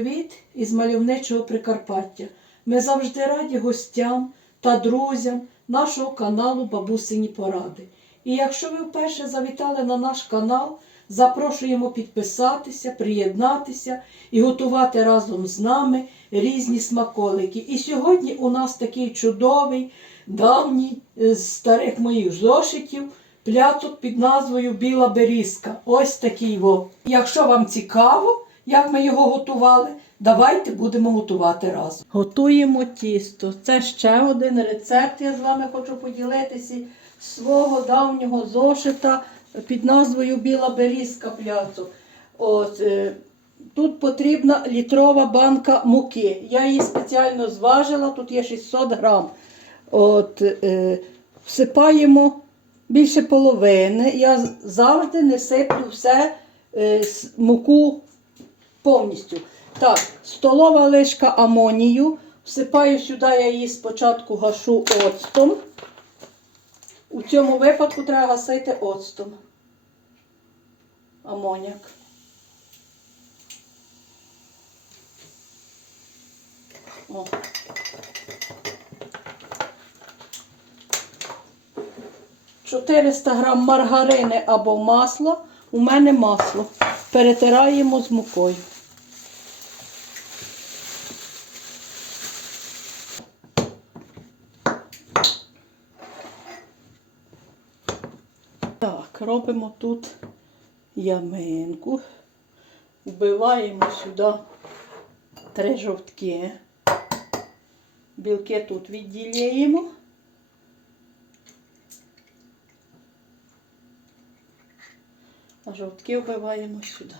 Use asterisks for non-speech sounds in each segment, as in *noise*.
привіт із мальовничого Прикарпаття. Ми завжди раді гостям та друзям нашого каналу Бабусині Поради. І якщо ви вперше завітали на наш канал, запрошуємо підписатися, приєднатися і готувати разом з нами різні смаколики. І сьогодні у нас такий чудовий, давній е, з старих моїх зошитів пляцок під назвою Біла берізка. Ось такий во. Якщо вам цікаво, як ми його готували, давайте будемо готувати разом. Готуємо тісто. Це ще один рецепт. Я з вами хочу поділитися свого давнього зошита під назвою Біла берізка пляцок. От, е, Тут потрібна літрова банка муки. Я її спеціально зважила, тут є 600 грам. От, е, всипаємо більше половини. Я завжди не сиплю все е, муку повністю. Так, столова лишка амонію. Всипаю сюди, я її спочатку гашу оцтом. У цьому випадку треба гасити оцтом. Амоняк. О. – 400 грам маргарини або масло. У мене масло. Перетираємо з мукою. Так, робимо тут яминку. Вбиваємо сюди три жовтки. Білки тут відділяємо. А жовтки вбиваємо сюди.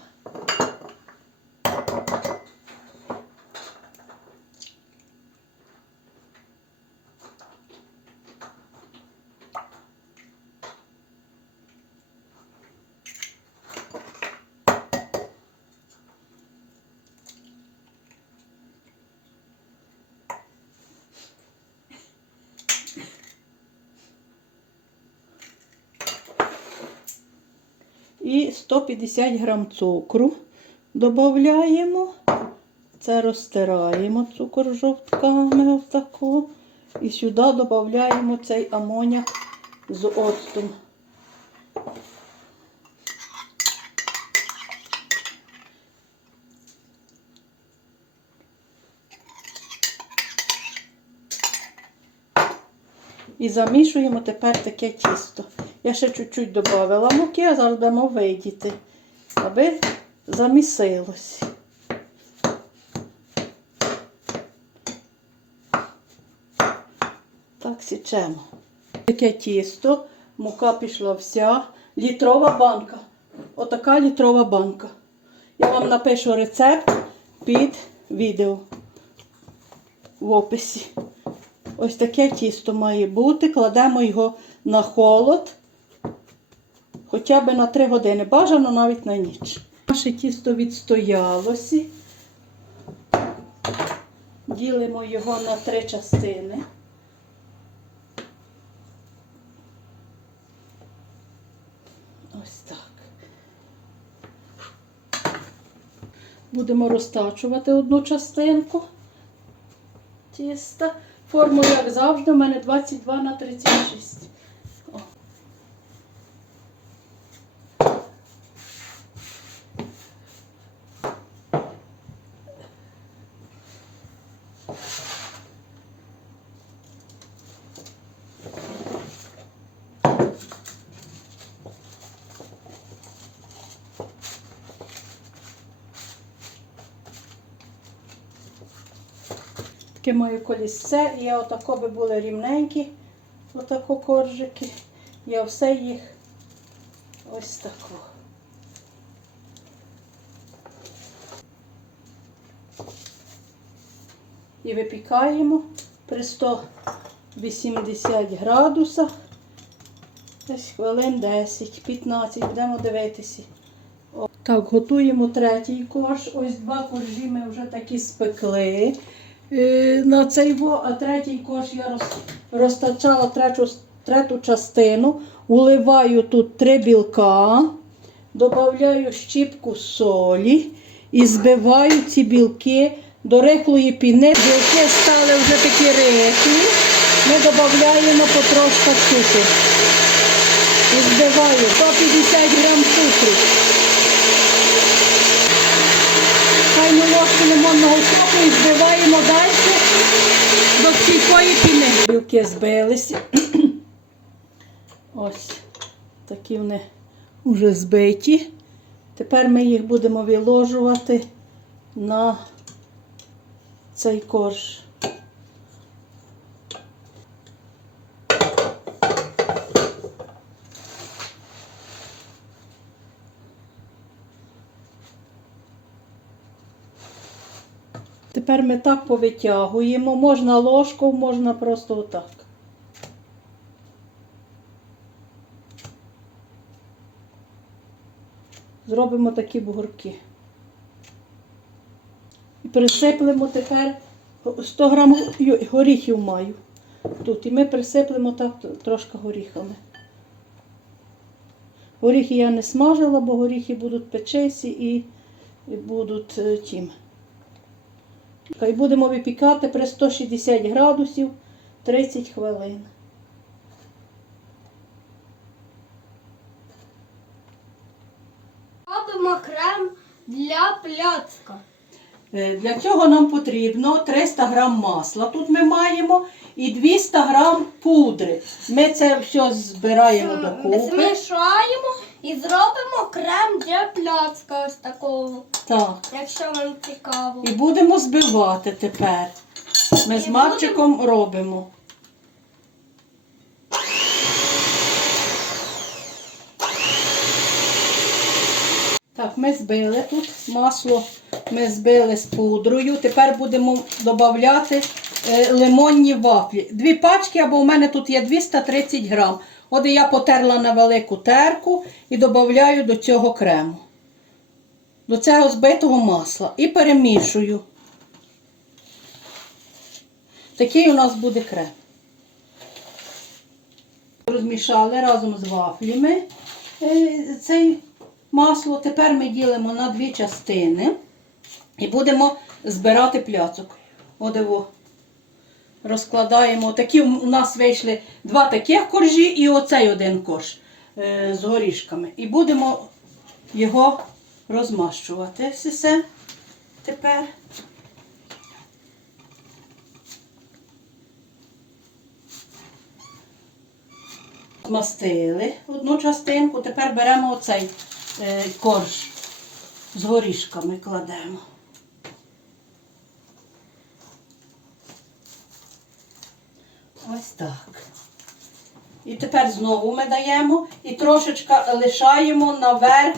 І 150 грам цукру додаємо. Це розтираємо цукор жовтками отако. І сюди додаємо цей амоняк з оцтом. І замішуємо тепер таке тісто. Я ще чуть-чуть додавала муки, а зараз будемо видіти, аби замісилось. Так, січемо. Таке тісто, мука пішла вся, літрова банка. Отака літрова банка. Я вам напишу рецепт під відео в описі. Ось таке тісто має бути. Кладемо його на холод хоча б на 3 години. Бажано навіть на ніч. Наше тісто відстоялося. Ділимо його на три частини. Ось так. Будемо розтачувати одну частинку тіста. Форму, як завжди, у мене 22 на 36. Таке маю колісце, і я отако би були рівненькі, отако коржики. Я все їх ось тако. І випікаємо при 180 градусах. Десь хвилин 10-15, будемо дивитися. Так, готуємо третій корж. Ось два коржі ми вже такі спекли на цей во, а третій корж я роз, розтачала третю, третю частину, уливаю тут три білка, додаю щіпку солі і збиваю ці білки до рихлої піни. Білки стали вже такі рихлі. Ми додаємо потрошка цукру. І збиваю 150 грам цукру. Файну ложку лимонного соку і збиваємо далі до стійкої піни. Білки збилися. *clears throat* Ось такі вони вже збиті. Тепер ми їх будемо виложувати на цей корж. Тепер ми так повитягуємо. Можна ложкою, можна просто отак. Зробимо такі бугорки. І присиплемо тепер 100 грам горіхів маю тут. І ми присиплемо так трошки горіхами. Горіхи я не смажила, бо горіхи будуть печесі і, будуть е, тім. І будемо випікати при 160 градусів 30 хвилин. Робимо крем для пляцка. Е, Для цього нам потрібно 300 грам масла. Тут ми маємо і 200 грам пудри. Ми це все збираємо докупи. Змішаємо і зробимо крем для пляцка ось такого, Так. якщо вам цікаво. І будемо збивати тепер. Ми з І Марчиком робимо. Так, ми збили тут масло, ми збили з пудрою. Тепер будемо додати лимонні вафлі. Дві пачки, або у мене тут є 230 грам. От я потерла на велику терку і додаю до цього крему. До цього збитого масла. І перемішую. Такий у нас буде крем. Розмішали разом з вафлями е, цей масло. Тепер ми ділимо на дві частини і будемо збирати пляцок. Одиво. Розкладаємо. Такі у нас вийшли два таких коржі і оцей один корж е, з горішками. І будемо його розмащувати. Все тепер. Змастили одну частинку, тепер беремо оцей е, корж з горішками кладемо. Ось так. І тепер знову ми даємо і трошечка лишаємо наверх,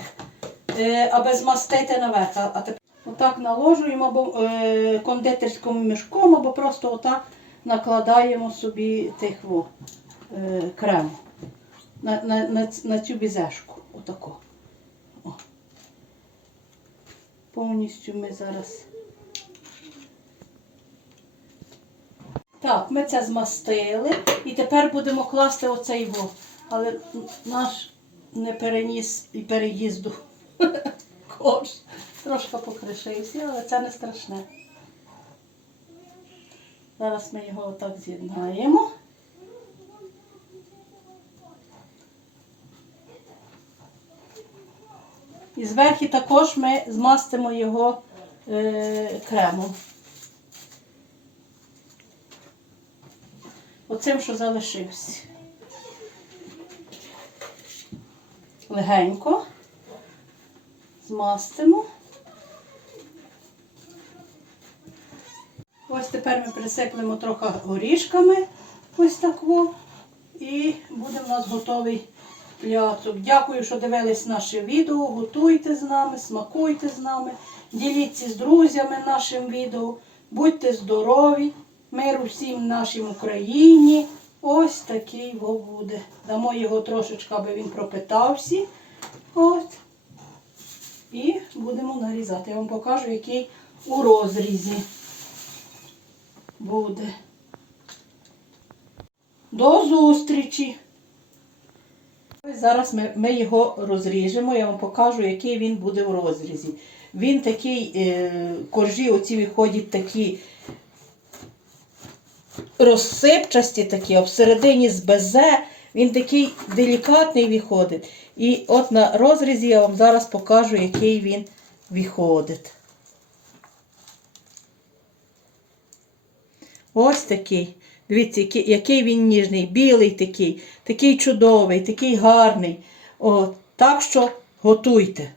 е, аби змастити наверх. А, тепер отак наложуємо або е, кондитерським мішком, або просто отак накладаємо собі тих во, е, на, на, на, на цю бізешку. Отако. О. Повністю ми зараз. Так, ми це змастили і тепер будемо класти оцей во. Але наш не переніс і переїзду *laughs* корж. Трошки покришився, але це не страшне. Зараз ми його отак з'єднаємо. І зверху також ми змастимо його е, кремом. Оцим, що залишився. Легенько змастимо. Ось тепер ми присиплемо трохи горішками. Ось так во. І буде в нас готовий пляцок. Дякую, що дивились наше відео. Готуйте з нами, смакуйте з нами, діліться з друзями нашим відео. Будьте здорові, миру всім нашим Україні. Ось такий во буде. Дамо його трошечки, аби він пропитався. От. І будемо нарізати. Я вам покажу, який у розрізі буде. До зустрічі! Зараз ми, ми його розріжемо, я вам покажу, який він буде в розрізі. Він такий, е, коржі оці виходять такі розсипчасті такі, всередині з безе. Він такий делікатний виходить. І от на розрізі я вам зараз покажу, який він виходить. Ось такий. Дивіться, який він ніжний, білий такий, такий чудовий, такий гарний. От, так що готуйте.